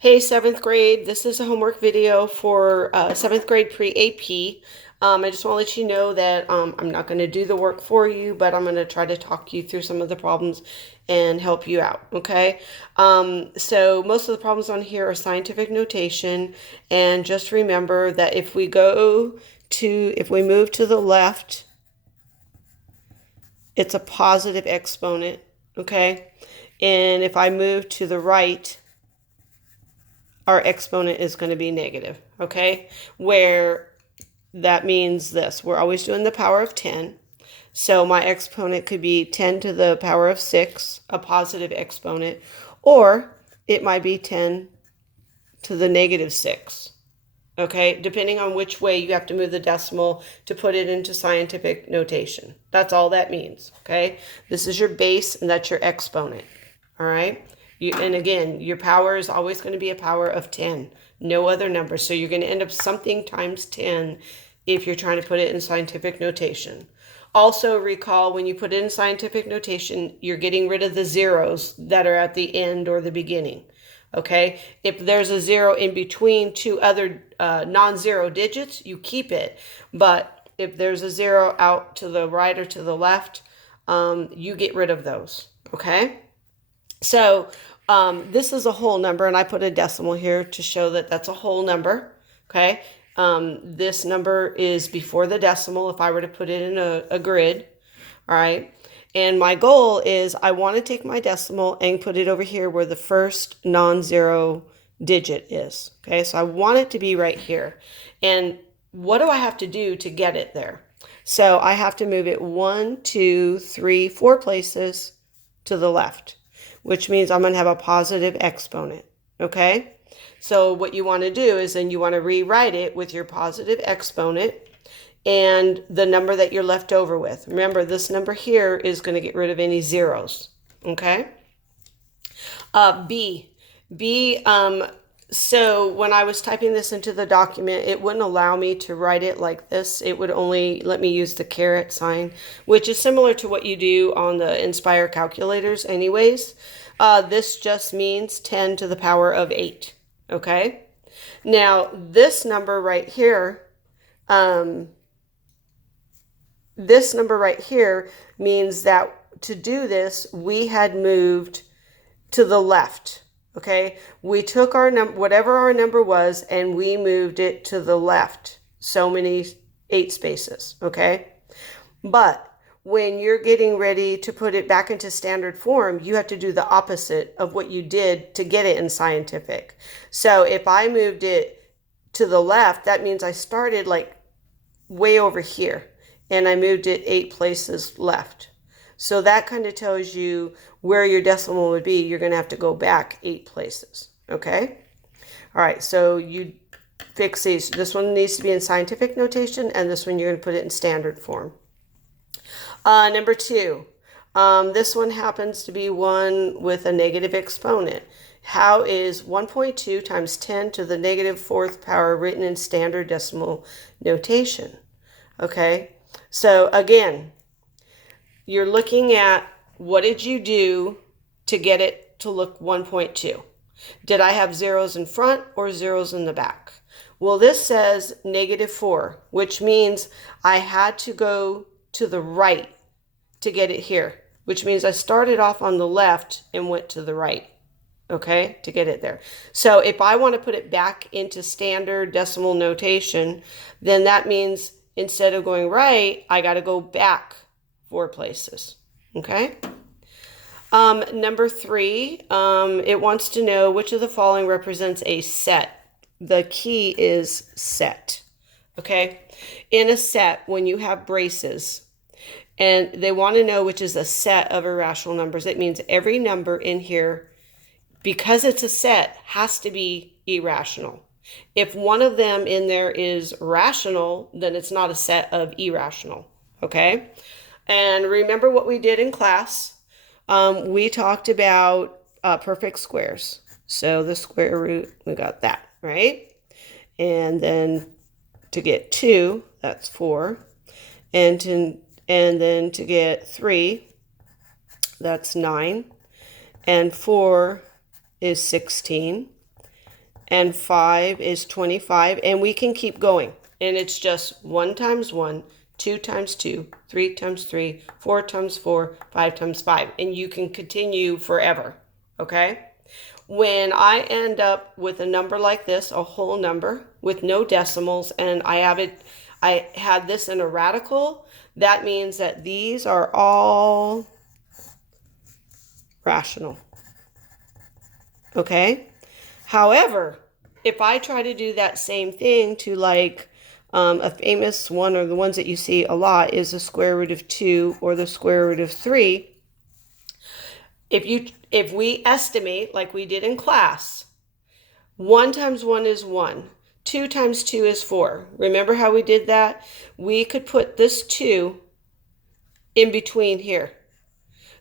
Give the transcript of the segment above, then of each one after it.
Hey, seventh grade, this is a homework video for seventh grade pre-AP. I just want to let you know that I'm not going to do the work for you, but I'm going to try to talk you through some of the problems and help you out, okay? So most of the problems on here are scientific notation, and just remember that if we move to the left, it's a positive exponent, okay? And if I move to the right, our exponent is going to be negative, okay? Where that means this, we're always doing the power of 10. So my exponent could be 10 to the power of 6, a positive exponent, or it might be 10 to the negative 6, okay? Depending on which way you have to move the decimal to put it into scientific notation. That's all that means, okay? This is your base, and that's your exponent, all right? And again, your power is always going to be a power of 10, no other number. So you're going to end up something times 10 if you're trying to put it in scientific notation. Also recall, when you put it in scientific notation, you're getting rid of the zeros that are at the end or the beginning. Okay, if there's a zero in between two other non-zero digits, you keep it. But if there's a zero out to the right or to the left, you get rid of those. Okay. So this is a whole number, and I put a decimal here to show that that's a whole number, okay? This number is before the decimal if I were to put it in a grid, all right? And my goal is I want to take my decimal and put it over here where the first non-zero digit is, okay? So I want it to be right here. And what do I have to do to get it there? So I have to move it 1, 2, 3, 4 places to the left, which means I'm going to have a positive exponent, okay? So what you want to do is then you want to rewrite it with your positive exponent and the number that you're left over with. Remember, this number here is going to get rid of any zeros, okay? B. So when I was typing this into the document, it wouldn't allow me to write it like this. It would only let me use the caret sign, which is similar to what you do on the Inspire calculators anyways. This just means 10 to the power of 8, okay? Now, this number right here, means that to do this, we had moved to the left. Okay, we took our number, whatever our number was, and we moved it to the left. So many 8 spaces, okay? But when you're getting ready to put it back into standard form, you have to do the opposite of what you did to get it in scientific. So if I moved it to the left, that means I started like way over here, and I moved it 8 places left. So that kind of tells you where your decimal would be. You're going to have to go back 8 places, okay? All right, so you fix these. This one needs to be in scientific notation, and this one you're going to put it in standard form. Number 2, this one happens to be one with a negative exponent. How is 1.2 times 10 to the negative 4th power written in standard decimal notation? Okay, so again, you're looking at what did you do to get it to look 1.2? Did I have zeros in front or zeros in the back? Well, this says negative 4, which means I had to go to the right to get it here, which means I started off on the left and went to the right, okay, to get it there. So if I want to put it back into standard decimal notation, then that means instead of going right, I got to go back 4 places, okay? Number 3, it wants to know which of the following represents a set. The key is set, okay? In a set, when you have braces, and they want to know which is a set of irrational numbers, it means every number in here, because it's a set, has to be irrational. If one of them in there is rational, then it's not a set of irrational, okay? And remember what we did in class. We talked about perfect squares. So the square root, we got that, right? And then to get 2, that's 4. And then to get 3, that's 9. And 4 is 16. and 5 is 25, and we can keep going. And it's just 1 times 1, 2 times 2, 3 times 3, 4 times 4, 5 times 5. And you can continue forever, okay? When I end up with a number like this, a whole number with no decimals, and I had this in a radical, that means that these are all rational, okay? However, if I try to do that same thing to like a famous one, or the ones that you see a lot, is the square root of 2 or the square root of 3. If we estimate like we did in class, 1 times 1 is 1. 2 times 2 is 4. Remember how we did that? We could put this 2 in between here.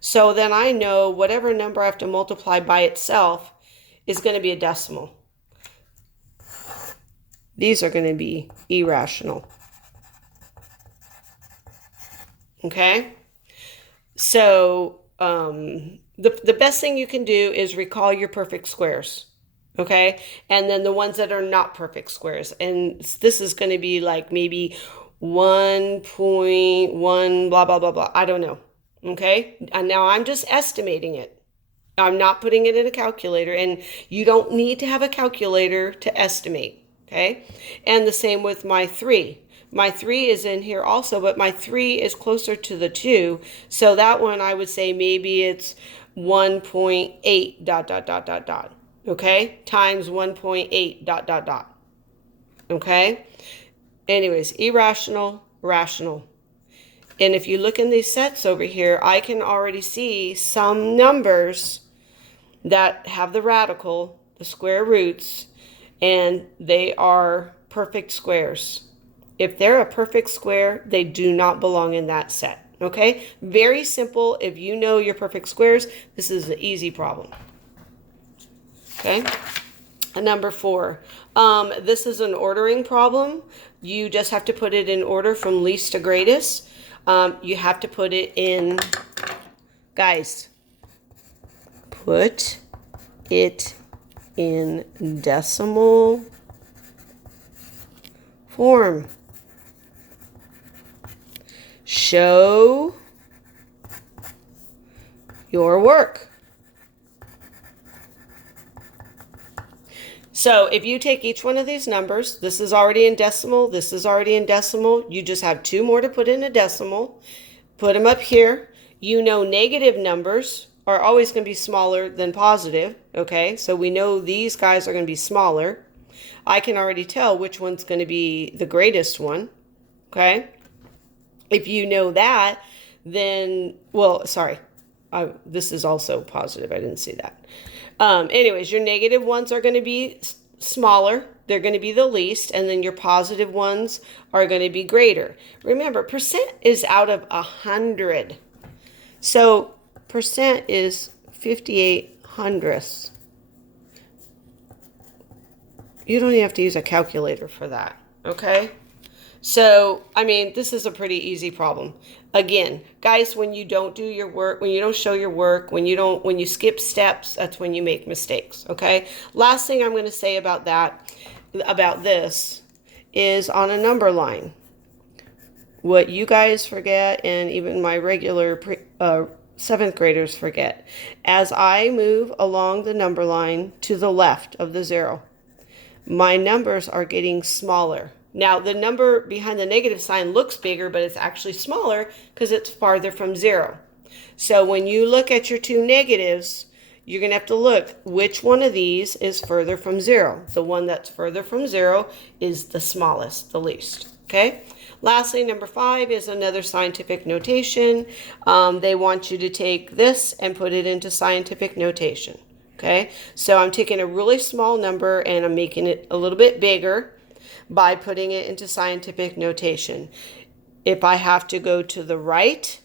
So then I know whatever number I have to multiply by itself is going to be a decimal. These are going to be irrational. Okay? So the best thing you can do is recall your perfect squares. Okay? And then the ones that are not perfect squares. And this is going to be like maybe 1.1 blah, blah, blah, blah. I don't know. Okay? And now I'm just estimating it. I'm not putting it in a calculator, and you don't need to have a calculator to estimate. Okay? And the same with my 3. My 3 is in here also, but my 3 is closer to the 2. So that one I would say maybe it's 1.8 dot, dot, dot, dot, dot. Okay? Times 1.8 dot, dot, dot. Okay? Anyways, irrational, rational. And if you look in these sets over here, I can already see some numbers that have the radical, the square roots, and they are perfect squares. If they're a perfect square, they do not belong in that set. Okay? Very simple. If you know your perfect squares, this is an easy problem. Okay? And number 4. This is an ordering problem. You just have to put it in order from least to greatest. You have to put it in, guys, put it in decimal form. Show your work. So if you take each one of these numbers, this is already in decimal, this is already in decimal, you just have 2 more to put in a decimal, put them up here. You know negative numbers are always going to be smaller than positive, okay? So we know these guys are going to be smaller. I can already tell which one's going to be the greatest one, okay? If you know that, then, well, sorry, this is also positive. I didn't see that. Anyways, your negative ones are going to be smaller. They're going to be the least. And then your positive ones are going to be greater. Remember, percent is out of 100. So percent is 58 hundredths. You don't even have to use a calculator for that. Okay? So, I mean, this is a pretty easy problem. Again, guys, when you don't do your work, when you don't show your work, when you skip steps, that's when you make mistakes, okay? Last thing I'm going to say about this is on a number line. What you guys forget, and even my regular 7th graders forget, as I move along the number line to the left of the 0, my numbers are getting smaller. Now, the number behind the negative sign looks bigger, but it's actually smaller because it's farther from 0. So when you look at your 2 negatives, you're going to have to look which one of these is further from 0. The one that's further from 0 is the smallest, the least. Okay? Lastly, number 5 is another scientific notation. They want you to take this and put it into scientific notation. Okay? So I'm taking a really small number and I'm making it a little bit bigger by putting it into scientific notation. If I have to go to the right,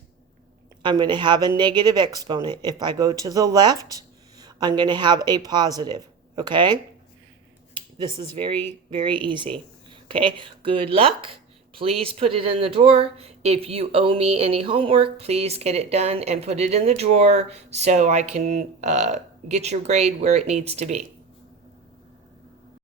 I'm going to have a negative exponent. If I go to the left, I'm going to have a positive. Okay? This is very, very easy. Okay? Good luck. Please put it in the drawer. If you owe me any homework, please get it done and put it in the drawer so I can get your grade where it needs to be.